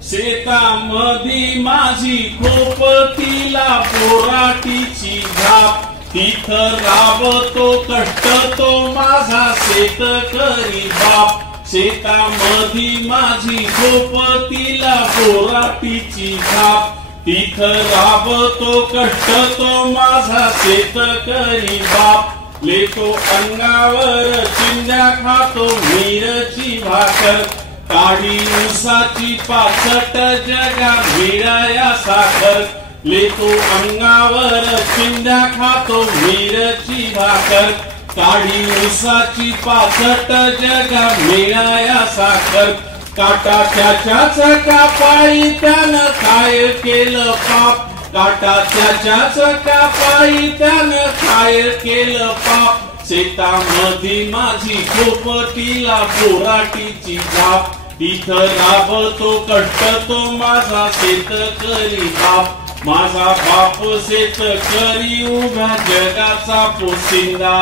शेतामधी माझी खोपटीला बोराटीची झाप, तिथं राबतो कष्ट तो माझा शेतकरी बाप. शेतामधी माझी खोपटीला बोराटीची झाप, तिथं राबतो कष्ट तो माझा शेतकरी बाप. लेतो अंगावर चिंध्या खातो मिरची भाकर, काढी उसाची पाचट जगा मिळाया साखर. लेतो अंगावर चिंध्या खातो मिरची भाकर, काढी उसाची पाचट जगा मिळाया साखर. काटा त्याच्याच कापाई त्यानं काय केलं पाप, काटा त्याच्याच कापाई त्यानं काय केलं पाप. शेतामधी माझी खोपटीला बोराटीची झाप, तिथं राबतो कष्ट तो माझा शेतकरी बाप. माझा बाप शेतकरी उभ्या जगाचा पोशिंदा,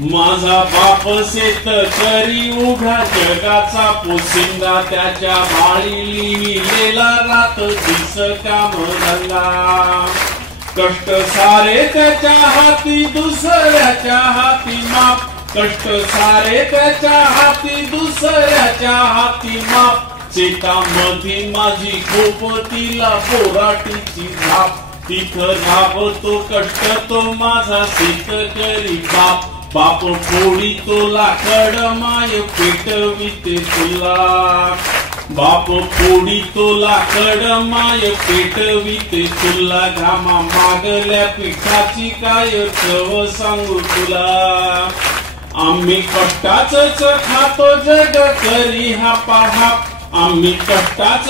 माझा बाप शेतकरी उभ्या जगाचा पोशिंदा. त्याच्या माळी लिहिलेला रात दिस काम धंदा, कष्ट सारे त्याच्या हाती दुसऱ्याच्या हाती माप. कष्ट सारे त्याच्या हाती दुसऱ्याच्या हाती माप. शेतामधी माझी खोपटीला बोराटीची झाप, तिथं राबतो कष्ट तो माझा शेतकरी बाप. बाप फोडी तो लाकड माय पेटविते तुला, बाप फोडी तो लाकड माय पेटविते तुला. घामा मागल्या पिठाची काय चव सांगू तुला, आम्ही कष्टाच खातो जग करी हा पहा. आम्ही कष्टाच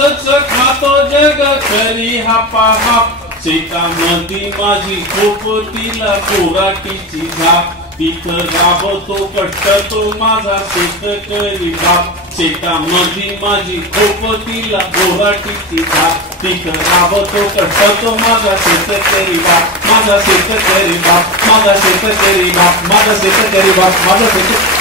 खातो जग करी हा पहा. शेतामधी माझी खोपटीला बोराटीची झाप, तिथं राबतो कष्ट तो माझा शेतकरी बाप. शेतामधी माझी खोपटीला बोराटीची झाप, तिथं राबतो कष्ट तो माझा शेतकरी बाप. माझा शेतकरी बाप, माझा शेतकरी बाप, माझा शेतकरी बाप, माझा शेतकरी